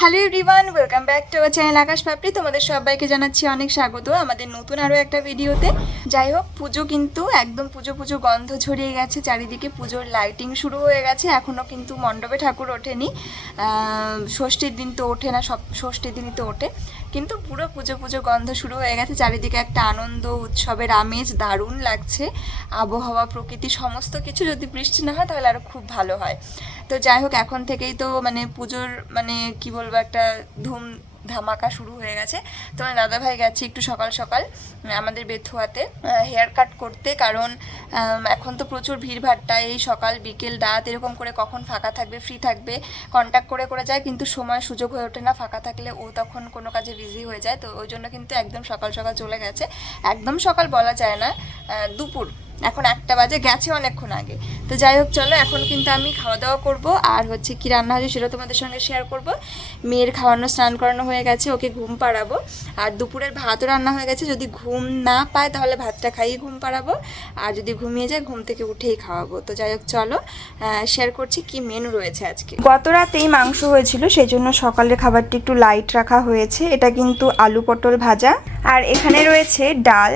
Hello everyone welcome back to our channel Akash Papri তোমাদের সবাইকে জানাচ্ছি অনেক স্বাগত আমাদের নতুন আরও একটা ভিডিওতে। যাই হোক, পুজো কিন্তু একদম পুজো পুজো গন্ধ ছড়িয়ে গেছে, চারিদিকে পুজোর লাইটিং শুরু হয়ে গেছে এখনও কিন্তু মণ্ডপে ঠাকুর ওঠেনি। ষষ্ঠীর দিন তো ওঠে না, সব ষষ্ঠীর দিনই তো ওঠে। কিন্তু পুরো পুজো পুজো গন্ধ শুরু হয়ে গেছে। চারিদিকে একটা আনন্দ, উৎসবের আমেজ, দারুণ লাগছে। আবহাওয়া, প্রকৃতি, সমস্ত কিছু যদি বৃষ্টি না হয় তাহলে আরও খুব ভালো হয়। তো যাই হোক, এখন থেকেই তো মানে পুজোর মানে কি বলব একটা ধুম ধামাকা শুরু হয়ে গেছে। তো দাদাভাই গেছে একটু সকাল সকাল, আমাদের বেথুয়াতে হেয়ার কাট করতে। কারণ এখন তো প্রচুর ভিড়ভাট্টা এই সকাল, বিকেল, রাত এরকম করে কখন ফাঁকা থাকবে ফ্রি থাকবে কন্ট্যাক্ট করে করে যায়, কিন্তু সময় সুযোগ হয়ে ওঠে না, ফাঁকা থাকলে ও তখন কোনো কাজে বিজি হয়ে যায়। তো ওই জন্য কিন্তু একদম সকাল সকাল চলে গেছে। একদম সকাল বলা যায় না দুপুর। এখন একটা বাজে, গেছে অনেকক্ষণ আগে। তো যাই হোক, চলো, এখন কিন্তু আমি খাওয়া দাওয়া করব। আর হচ্ছে কি রান্না হয়েছে সেটা তোমাদের সঙ্গে শেয়ার করব। মেয়ের খাওয়ানো, স্নান করানো হয়ে গেছে, ওকে ঘুম পাড়াবো। আর দুপুরের ভাতও রান্না হয়ে গেছে, যদি ঘুম না পায় তাহলে ভাতটা খাইয়ে ঘুম পাড়াবো। আর যদি ঘুমিয়ে যায়, ঘুম থেকে উঠেই খাওয়াবো। তো যাই হোক, চলো শেয়ার করছি কি মেনু রয়েছে আজকে। গত রাতেই মাংস হয়েছিল সেই জন্য সকালের খাবারটি একটু লাইট রাখা হয়েছে। এটা কিন্তু আলু পটল ভাজা। আর এখানে রয়েছে ডাল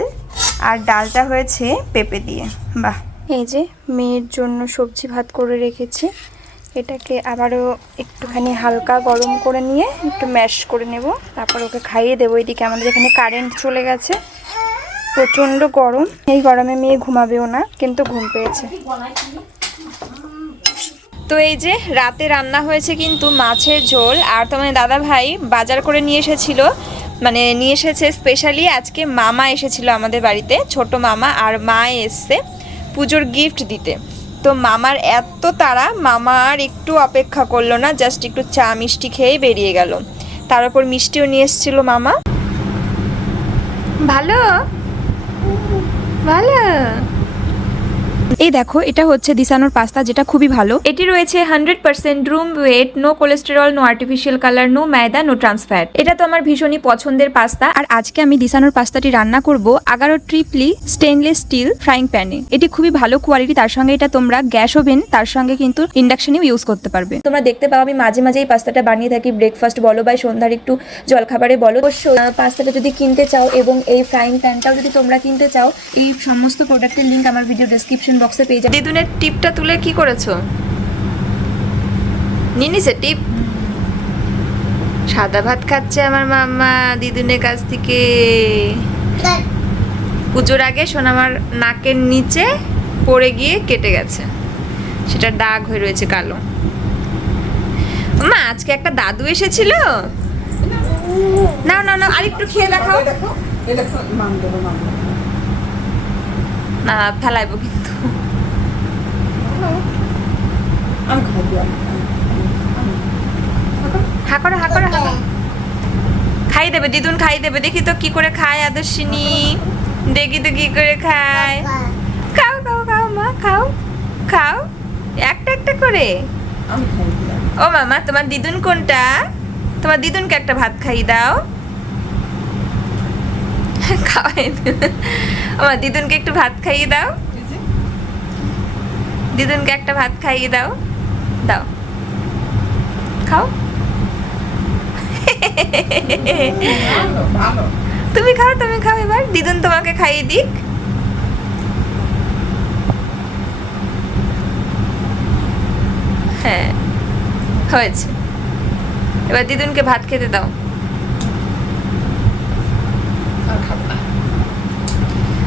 আর ডালটা হয়েছে পেঁপে দিয়ে। বাহ। এই যে মেয়ের জন্য সবজি ভাত করে রেখেছি। এটাকে আবারও একটুখানি হালকা গরম করে নিয়ে একটু ম্যাশ করে নেব। তারপর ওকে খাইয়ে দেবো। এদিকে আমাদের এখানে কারেন্ট চলে গেছে। প্রচণ্ড গরম। এই গরমে মেয়ে ঘুমাবেও না কিন্তু ঘুম পেয়েছে। তো এই যে রাতে রান্না হয়েছে কিন্তু মাছের ঝোল। আর তোমার দাদা ভাই বাজার করে নিয়ে এসেছিল। মানে নিয়ে এসেছে স্পেশালি আজকে মামা এসেছিল আমাদের বাড়িতে, ছোট মামা আর মা এসছে পুজোর গিফট দিতে। তো মামার এত তারা মামার একটু অপেক্ষা করল না জাস্ট একটু চা মিষ্টি খেয়ে বেরিয়ে গেল। তার উপর মিষ্টিও নিয়ে এসেছিল মামা। ভালো? ভালো? এই দেখো, এটা হচ্ছে দিসানোর পাস্তা, যেটা খুবই ভালো। এটি রয়েছে hundred percent durum wheat, no cholesterol, no artificial colour, no maida, no trans fat. এটা তো আমার ভীষণই পছন্দের পাস্তা। আর আজকে আমি দিসানোর পাস্তাটি রান্না করব Agaro triply stainless steel frying প্যানে। এটি খুবই ভালো কোয়ালিটি তার সঙ্গে এটা তোমরা গ্যাস ওভেন, তার সঙ্গে কিন্তু ইন্ডাকশনেও ইউজ করতে পারবে। তোমরা দেখতে পাও, আমি মাঝে মাঝে এই পাস্তাটা বানিয়ে থাকি। ব্রেকফাস্ট বলো বা সন্ধ্যার একটু জলখাবারে বলো। অবশ্য পাস্তাটা যদি কিনতে চাও এবং এই ফ্রাইং প্যানটাও যদি তোমরা কিনতে চাও, এই সমস্ত প্রোডাক্টের লিঙ্ক আমার ভিডিও ডেসক্রিপশন বক্সে পেয়ে যাবে। দিদুনের টিপটা তুলে কি করেছ? নিয়ে নিছে টিপ? সাদা ভাত খাচ্ছে আমার মাম্মা দিদুনের কাছ থেকে। পুজোর আগে সোনামার নাকের নিচে পড়ে গিয়ে কেটে গেছে। সেটা দাগ হয়ে রয়েছে কালো। মা আজকে একটা দাদু এসেছিল? না না না আরেকটু খেয়ে দেখাও। না ফেলাইবো কিন্তু। হা করো হা করো হা করো। খাই দেবে দিদুন খাই দেবে। দেখি তো কি করে খায় আদর্শিনী। দেখি তো কি করে খায়। খাও খাও খাও মা খাও খাও। একটা একটা করে। ও মামা তোমার দিদুন কোনটা? তোমার দিদুনকে একটা ভাত খাইয়ে দাও। খাওয়াই আমার দিদুনকে একটু ভাত খাইয়ে দাও। দিদুনকে একটা ভাত খাইয়ে দাও। দাও। খাও। তুমি খাও তুমি খাও এবার। দিদুন তোমাকে খাইয়ে দিক। হ্যাঁ হয়েছে। এবার দিদুনকে ভাত খেতে দাও।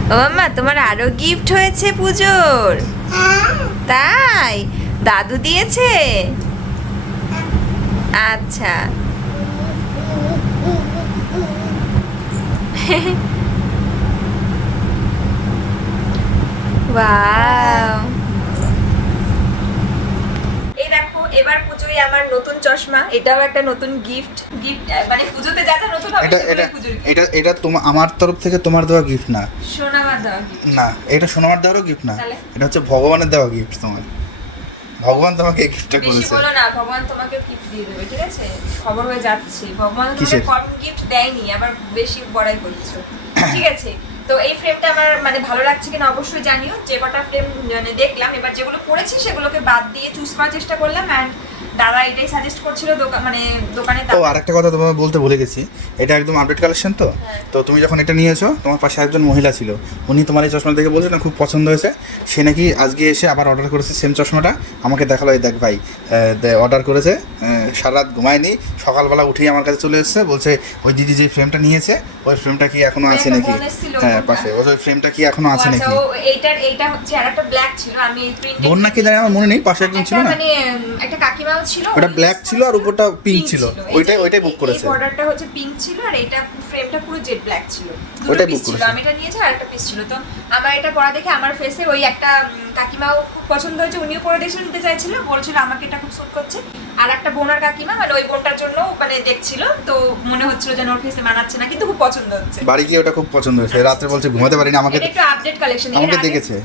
ও মাম্মা তোমার আরও গিফট হয়েছে পুজোর। তাই? দাদু দিয়েছে? আচ্ছা। ওয়াও এই দেখো পুজোয় আমার নতুন চশমা এটাও একটা নতুন গিফট গিফট মানে পুজোতে যা যা নতুন হবে এটা এটা এটা এটা তোমার আমার তরফ থেকে তোমার দেওয়া গিফট না। সোনামার দেওয়া। না এটা সোনামার দেওয়ারও গিফট না। এটা হচ্ছে ভগবানের দেওয়া গিফট তোমার। ভগবান তোমাকে এই গিফটটা বেশি বলো না ভগবান তোমাকে গিফট দিয়ে দেবে ঠিক আছে? খবর হয়ে যাচ্ছে। ভগবান তোমাকে কম গিফট দেয়নি আবার বেশি বড়াই করছ। ঠিক আছে? তো এই ফ্রেমটা আমার মানে ভালো লাগছে কিনা অবশ্যই জানিও। যে কটা ফ্রেম মানে দেখলাম এবার যেগুলো পড়েছি সেগুলোকে বাদ দিয়ে চুজ করার চেষ্টা করলাম। অ্যান্ড দাদা এটাই সাজেস্ট করছিল দোকান মানে দোকানে ও আরেকটা কথা তোমাকে বলতে ভুলে গেছি। এটা একদম আপডেট কালেকশন তো? তো তুমি যখন এটা নিয়েছো তোমার পাশে একজন মহিলা ছিল। উনি তোমার এই চশমা দেখে বলছে না খুব পছন্দ হয়েছে। সে নাকি আজকে এসে আবার অর্ডার করেছে সেম চশমাটা। আমাকে দেখাল এই দেখ ভাই অর্ডার করেছে সারা রাত ঘুমায়নি। সকালবেলা উঠেই আমার কাছে চলে এসেছে বলছে ওই দিদি যে ফ্রেমটা নিয়েছে ওই ফ্রেমটা কি এখনও আছে নাকি? হ্যাঁ পাশে। ওই ফ্রেমটা কি এখনও আছে আচ্ছা, নাকি? এইটার এইটা হচ্ছে আর একটা ব্ল্যাক ছিল আমি বোন নাকি জানি আমার মনে নেই পাশে একজন ছিল না? মানে একটা কাকিমাও ছিল ওটা ব্ল্যাক ছিল আর উপরটা পিঙ্ক ছিল। ওইটাই- ওইটাই বুক করেছে। এই বর্ডারটা হচ্ছে পিঙ্ক ছিল আর এটা ফ্রেমটা পুরো জেড ব্ল্যাক ছিল। ওইটাই ছিল করেছে। আমি এটা নিয়েছি আর একটা পিস ছিল। তো আমার এটা পরা দেখে আমার ফেসে ওই একটা কাকিমাও খুব পছন্দ হয়েছে উনিও পরে দেখে নিতে চাইছিল বলছিল আমাকে এটা খুব স্যুট করছে। আর একটা বোনার কাকিমা মানে ওই বোনটার জন্য মানে দেখছিল তো মনে হচ্ছিল যেন ওর ফেসে মানাচ্ছে না কিন্তু খুব পছন্দ হচ্ছে। বাড়ি গিয়ে ওটা খুব পছন্দ হয়েছে। রাত্রে বলছে ঘুমাতে পারিনি আমাকে এটা একটু আপডেট কালেকশন আমাকে দেখেছে।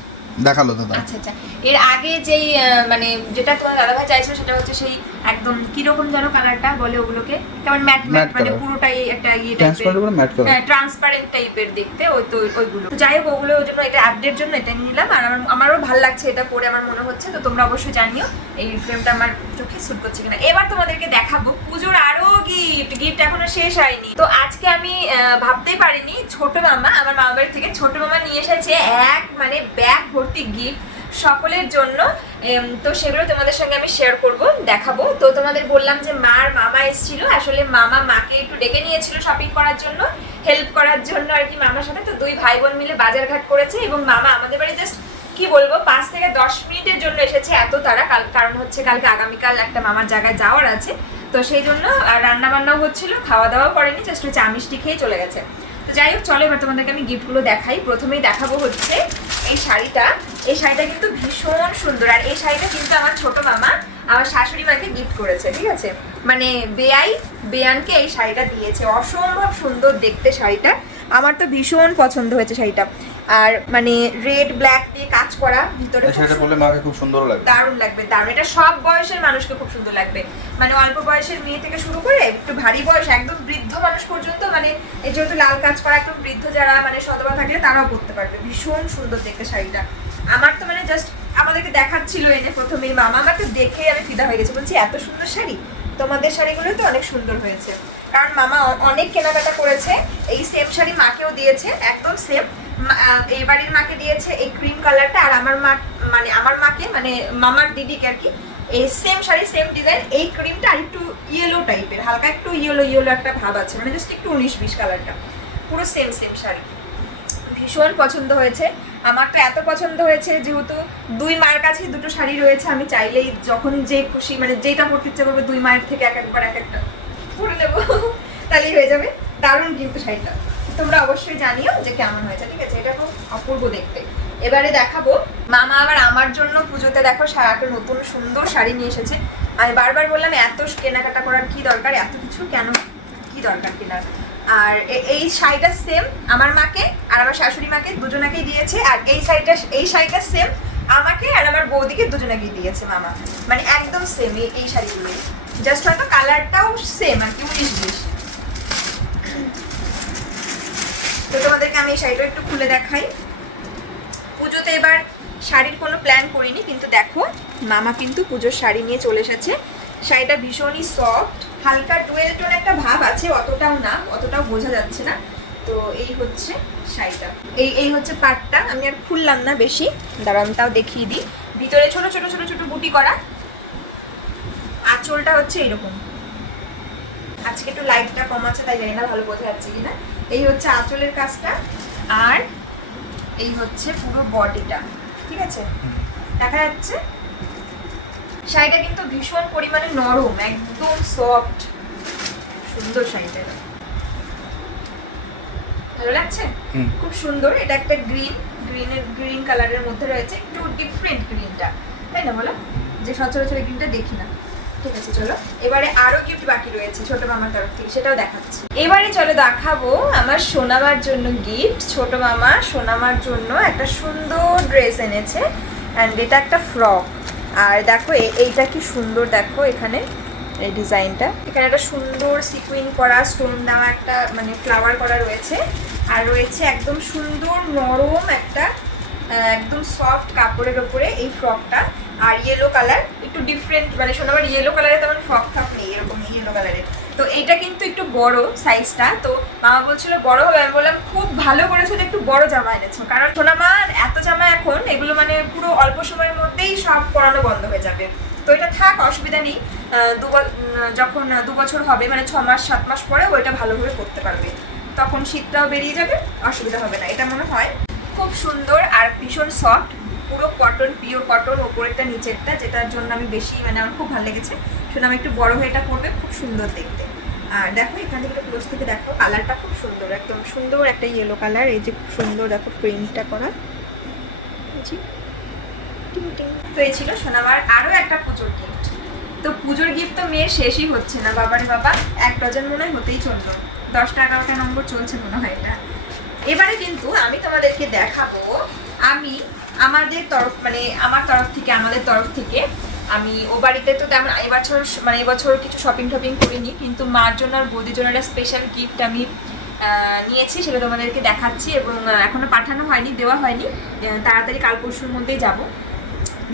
দেখাল দাদা। আচ্ছা আচ্ছা। এর আগে যেই মানে যেটা তোমার দাদাভাই চাইছিল সেটা হচ্ছে সেই একদম কীরকম যেন কালারটা বলে ওগুলোকে? কেমন ম্যাট ম্যাট মানে পুরোটাই একটা ইয়ে ট্রান্সপারেন্ট টাইপের ট্রান্সপারেন্ট টাইপের দেখতে ওই তো ওইগুলো। তো যাই হোক ওগুলো ওই জন্য এটা আপডেট জন্য এটা নিয়ে নিলাম। আর আমার আমারও ভালো লাগছে এটা পরে আমার মনে হচ্ছে। তো তোমরা অবশ্যই জানিও এই ফ্রেমটা আমার চোখে স্যুট করছে কিনা। এবার তোমাদেরকে দেখাবো পুজোর আরও গিফট গিফট এখনও শেষ হয়নি। তো আজকে আমি ভাবতেই পারিনি ছোট মামা আমার মামা বাড়ি থেকে ছোট মামা নিয়ে এসেছে এক মানে ব্যাগ ভর্তি গিফট সকলের জন্য। তো সেগুলো তোমাদের সঙ্গে আমি শেয়ার করব, দেখাবো। তো তোমাদের বললাম যে মার মামা এসেছিল। আসলে মামা মাকে একটু ডেকে নিয়েছিল শপিং করার জন্য হেল্প করার জন্য আর কি মামার সাথে। তো দুই ভাই বোন মিলে বাজারঘাট করেছে এবং মামা আমাদের বাড়ি জাস্ট কি বলব, পাঁচ থেকে দশ মিনিটের জন্য এসেছে এত তারা কাল, কারণ হচ্ছে কালকে আগামীকাল একটা মামার জায়গায় যাওয়ার আছে। তো সেই জন্য রান্না বান্নাও হচ্ছিল খাওয়া দাওয়াও করেনি জাস্ট হচ্ছে আমিষটি খেয়ে চলে গেছে। তো যাই হোক, চলো এবার তোমাদেরকে আমি গিফটগুলো দেখাই। প্রথমেই দেখাবো হচ্ছে এই শাড়িটা এই শাড়িটা কিন্তু ভীষণ সুন্দর। আর এই শাড়িটা কিন্তু আমার ছোট মামা আমার শাশুড়ি মাকে গিফট করেছে, ঠিক আছে? মানে বেয়াই বেয়ানকে এই শাড়িটা দিয়েছে। অসম্ভব সুন্দর দেখতে শাড়িটা। আমার তো ভীষণ পছন্দ হয়েছে শাড়িটা। আর মানে রেড ব্ল্যাক দিয়ে কাজ করা ভিতরে সেটা বললে মাকে খুব সুন্দর লাগবে। দারুণ লাগবে দারুণ। এটা সব বয়সের মানুষকে খুব সুন্দর লাগবে। মানে অল্প বয়সের মেয়ে থেকে শুরু করে একটু ভারী বয়স একদম বৃদ্ধ মানুষ পর্যন্ত মানে এই যেহেতু লাল কাজ করা একদম বৃদ্ধ যারা মানে সদবা থাকলে তারাও পরতে পারবে। ভীষণ সুন্দর দেখতে শাড়িটা। আমার তো মানে জাস্ট আমাদেরকে দেখাচ্ছিল এনে প্রথমেই মামা আমাকে দেখে আমি ফিদা হয়ে গেছি। বলছি এত সুন্দর শাড়ি? তোমাদের শাড়িগুলো তো অনেক সুন্দর হয়েছে। কারণ মামা অনেক কেনাকাটা করেছে এই সেম শাড়ি মাকেও দিয়েছে একদম সেম এই বাড়ির মাকে দিয়েছে এই ক্রিম কালারটা আর আমার মা মানে আমার মাকে মানে মামার দিদিকে আর কি, এই সেম শাড়ি সেম ডিজাইন এই ক্রিমটা আর একটু ইয়েলো টাইপের হালকা একটু ইয়েলো ইয়েলো একটা ভাব আছে মানে জাস্ট একটু উনিশ বিশ কালারটা পুরো সেম সেম শাড়ি। ভীষণ পছন্দ হয়েছে, আমার তো এত পছন্দ হয়েছে যেহেতু দুই মায়ের কাছেই দুটো শাড়ি রয়েছে, আমি চাইলেই যখন যে খুশি মানে যেটা পড়তে ইচ্ছে করবে দুই মায়ের থেকে এক একবার, এক একটা পরে নেব, তাহলেই হয়ে যাবে, দারুণ কিন্তু শাড়িটা। তোমরা অবশ্যই জানিও যে কেমন হয়েছে, ঠিক আছে? এটা খুব অপূর্ব দেখতে। এবারে দেখাবো, মামা আবার আমার জন্য পুজোতে দেখো একটা নতুন সুন্দর শাড়ি নিয়ে এসেছে। আমি বারবার বললাম, এত কেনাকাটা করার কি দরকার? এত কিছু কেন? কি দরকার কেনার? আর এই শাড়িটা সেম আমার মাকে আর আমার শাশুড়ি মাকে দুজনাকেই দিয়েছে, আর এই শাড়িটা এই শাড়িটা সেম আমাকে আর আমার বৌদিকে দুজনাকেই দিয়েছে মামা। মানে একদম সেম এই শাড়িগুলোই। জাস্ট হয়তো কালারটাও সেম আর কি উনিশ বিশ। তো তোমাদেরকে আমি এই শাড়িটা একটু খুলে দেখাই। পুজোতে এবার শাড়ির কোনো প্ল্যান করিনি, কিন্তু দেখো, মামা কিন্তু পুজোর শাড়ি নিয়ে চলে এসেছে। শাড়িটা ভীষণই সফট হালকা টুয়েল টোন একটা ভাব আছে, অতটাও না, অতটাও বোঝা যাচ্ছে না। তো এই হচ্ছে শাড়িটা। এই এই হচ্ছে পাটটা, আমি আর খুললাম না বেশি। আমি তাও দেখিয়ে দিই। ভিতরে ছোট ছোট ছোট ছোট বুটি করা। আঁচলটা হচ্ছে এরকম। আজকে একটু লাইটটা কম আছে, তাই জানি না ভালো বোঝা যাচ্ছে কিনা। এই হচ্ছে আঁচলের কাজটা আর এই হচ্ছে পুরো বডিটা ঠিক আছে? দেখা যাচ্ছে? শাড়িটা কিন্তু ভীষণ পরিমাণে নরম একদম সফট সুন্দর শাড়িটা। ভালো লাগছে? খুব সুন্দর এটা একটা গ্রিন গ্রিনের গ্রিন কালারের মধ্যে রয়েছে একটু ডিফারেন্ট গ্রিনটা তাই না বলো? যে সচরাচর গ্রিনটা দেখি না। ঠিক আছে, চলো। এবারে আরও গিফট বাকি রয়েছে ছোট মামার তরফ থেকে, সেটাও দেখাচ্ছি। এবারে চলো দেখাবো আমার সোনামার জন্য গিফট ছোট মামা সোনামার জন্য একটা সুন্দর ড্রেস এনেছে অ্যান্ড এটা একটা ফ্রক আর দেখো এইটা কি সুন্দর, দেখো এখানে, এই ডিজাইনটা। এখানে একটা সুন্দর সিকুইন করা স্টোন দেওয়া একটা মানে ফ্লাওয়ার করা রয়েছে। আর রয়েছে একদম সুন্দর নরম একটা একদম সফট কাপড়ের ওপরে এই ফ্রকটা আর ইয়েলো কালার একটু ডিফারেন্ট মানে সোনামার ইয়েলো কালারে তেমন ফ্রক থাক নেই, এরকম ইয়েলো কালারের তো এইটা কিন্তু একটু বড় সাইজটা তো মামা বলছিল, বড় হবে। আমি বললাম, খুব ভালো করেছ যে একটু বড় জামা এনেছো। কারণ সোনামার এত জামা এখন, এগুলো মানে পুরো অল্প সময়ের মধ্যেই সব পরানো বন্ধ হয়ে যাবে। তো এটা থাক, অসুবিধা নেই। দু যখন দু বছর হবে মানে ছ মাস, সাত মাস পরে ওইটা ভালোভাবে করতে পারবে। তখন শীতটাও বেরিয়ে যাবে, অসুবিধা হবে না। এটা মনে হয় খুব সুন্দর আর ভীষণ সফট পুরো কটন পিওর কটন ওপরেরটা নিচেরটা, যেটার জন্য আমি বেশি মানে আমার খুব ভালো লেগেছে। শুনে আমি একটু বড় হয়ে এটা করবে, খুব সুন্দর দেখতে। আর দেখো, এখান থেকে ক্লোজ থেকে দেখো কালারটা খুব সুন্দর, একদম সুন্দর একটা ইয়েলো কালার এই যে খুব সুন্দর, দেখো প্রিন্টটা করা। তো এই ছিল সোনামার আরও একটা পুজোর গিফট তো পুজোর গিফট তো মেয়ের শেষই হচ্ছে না, বাবারে বাবা, এক ডজন মনে হয় হতেই চলল। দশটা, এগারোটা নম্বর চলছে মনে হয় এটা। এবারে কিন্তু আমি তোমাদেরকে দেখাবো, আমি আমাদের তরফ মানে আমার তরফ থেকে, আমাদের তরফ থেকে আমি, ও বাড়িতে তো তেমন এবছর মানে এবছর কিছু শপিং টপিং করিনি, কিন্তু মার জন্য আর বৌদির জন্য একটা স্পেশাল গিফট আমি নিয়েছি, সেটা তোমাদেরকে দেখাচ্ছি এবং এখনও পাঠানো হয়নি, দেওয়া হয়নি। তাড়াতাড়ি কাল পরশুর মধ্যেই যাব,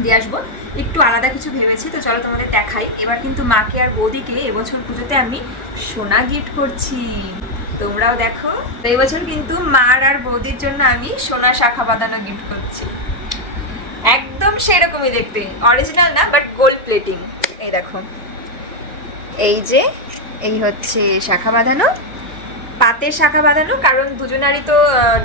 দিয়ে আসব। একটু আলাদা কিছু ভেবেছি, তো চলো তোমাদের দেখাই। এবার কিন্তু মাকে আর বৌদিকে এবছর পুজোতে আমি সোনা গিফট করছি। তোমরাও দেখো। এবছর কিন্তু মার আর বৌদির জন্য আমি সোনা শাখা বাঁধানো গিফট করছি। একদম সেরকমই দেখতে। অরিজিনাল না বাট গোল্ড প্লেটিং এই দেখো। এই যে, এই হচ্ছে শাখা বাঁধানো। পাতের শাখা বাঁধানো, কারণ দুজনারই তো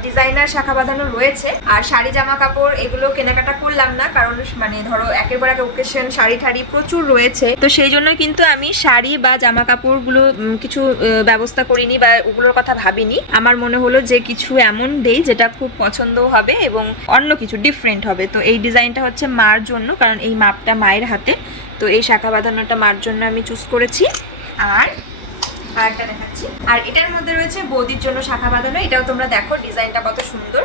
ডিজাইনার শাখা বাঁধানো রয়েছে। আর শাড়ি, জামা, কাপড় এগুলো কেনাকাটা করলাম না, কারণ মানে ধরো একের পর এক ওকেশন শাড়ি ঠাড়ি প্রচুর রয়েছে। তো সেই জন্য কিন্তু আমি শাড়ি বা জামা কাপড়গুলো কিছু ব্যবস্থা করিনি বা ওগুলোর কথা ভাবিনি। আমার মনে হলো যে কিছু এমন দেই যেটা খুব পছন্দও হবে এবং অন্য কিছু ডিফারেন্ট হবে। তো এই ডিজাইনটা হচ্ছে মার জন্য, কারণ এই মাপটা মায়ের হাতে। তো এই শাখা বাঁধানোটা মার জন্য আমি চুজ করেছি। আর আরেকটা দেখাচ্ছি। আর এটার মধ্যে রয়েছে বৌদির জন্য শাখা বাঁধানো, এটাও তোমরা দেখো, ডিজাইনটা কত সুন্দর।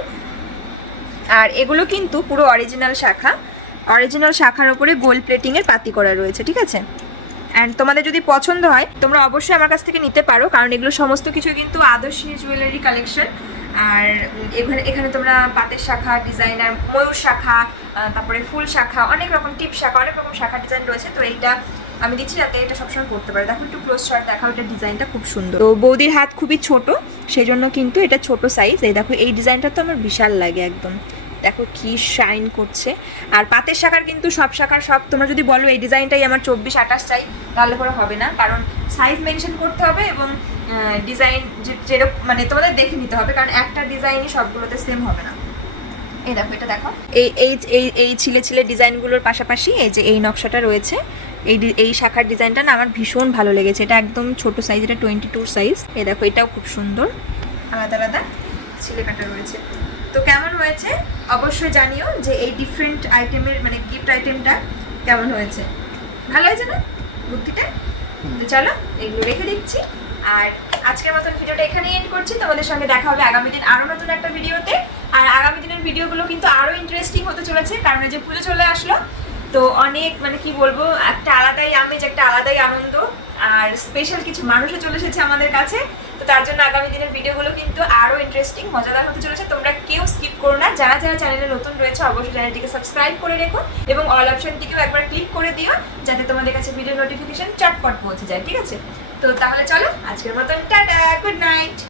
আর এগুলো কিন্তু পুরো অরিজিনাল শাখা। অরিজিনাল শাখার উপরে গোল্ড প্লেটিং এর পাতি করা রয়েছে, ঠিক আছে? অ্যান্ড তোমাদের যদি পছন্দ হয়, তোমরা অবশ্যই আমার কাছ থেকে নিতে পারো, কারণ এগুলো সমস্ত কিছু কিন্তু আদর্শী জুয়েলারি কালেকশন আর এখানে এখানে তোমরা পাতের শাখা ডিজাইনার ময়ূর শাখা তারপরে ফুল শাখা, অনেক রকম টিপ শাখা, অনেক রকম শাখা ডিজাইন রয়েছে। তো এইটা আমি দিচ্ছি যাতে এটা সবসময় করতে পারে। দেখো একটু ক্লোজ শট দেখাও এটা ডিজাইনটা খুব সুন্দর। তো বৌদির হাত খুবই ছোট সেই জন্য কিন্তু এটা ছোট সাইজ এই দেখো, এই ডিজাইনটা তো আমার বিশাল লাগে একদম। দেখো কি শাইন করছে। আর পাতের শাখার কিন্তু সব শাখার সব, তোমরা যদি বলো এই ডিজাইনটাই আমার চব্বিশ আঠাশ চাই, তাহলে পরে হবে না। কারণ সাইজ মেনশন করতে হবে এবং ডিজাইন যেরকম মানে তোমাদের দেখে নিতে হবে। কারণ একটা ডিজাইনই সবগুলোতে সেম হবে না। এই দেখো, এটা দেখো এই এই এই এই ছিলে ছিলে ডিজাইনগুলোর পাশাপাশি এই যে এই নকশাটা রয়েছে এই এই শাখার ডিজাইনটা না আমার ভীষণ ভালো লেগেছে। এটা একদম ছোট সাইজ এটা টোয়েন্টি টু সাইজ এই দেখো, এটাও খুব সুন্দর। আলাদা আলাদা ছিলে কাটা রয়েছে। তো কেমন হয়েছে? অবশ্যই জানিও যে এই ডিফারেন্ট আইটেমের মানে গিফট আইটেমটা কেমন হয়েছে। ভালো হয়েছে না বুদ্ধিটা? তো চলো, এগুলো রেখে দিচ্ছি। আর আজকের মতন ভিডিওটা এখানেই এন্ড করছি। তোমাদের সঙ্গে দেখা হবে আগামী দিন আরও নতুন একটা ভিডিওতে। আর আগামী দিনের ভিডিওগুলো কিন্তু আরও ইন্টারেস্টিং হতে চলেছে, কারণ যে পুজো চলে আসলো তো অনেক মানে কি বলব, একটা আলাদাই আমেজ, একটা আলাদাই আনন্দ। আর স্পেশাল কিছু মানুষও চলে এসেছে আমাদের কাছে। তো তার জন্য আগামী দিনের ভিডিওগুলো কিন্তু আরও ইন্টারেস্টিং মজাদার হতে চলেছে। তোমরা কেউ স্কিপ করো না। যারা যারা চ্যানেলে নতুন রয়েছে, অবশ্যই চ্যানেলটিকে সাবস্ক্রাইব করে রেখো এবং অল অপশনটিকেও একবার ক্লিক করে দিও, যাতে তোমাদের কাছে ভিডিও নোটিফিকেশন চটপট পৌঁছে যায়, ঠিক আছে? তো তাহলে চলো, আজকের মতন, টাটা গুড নাইট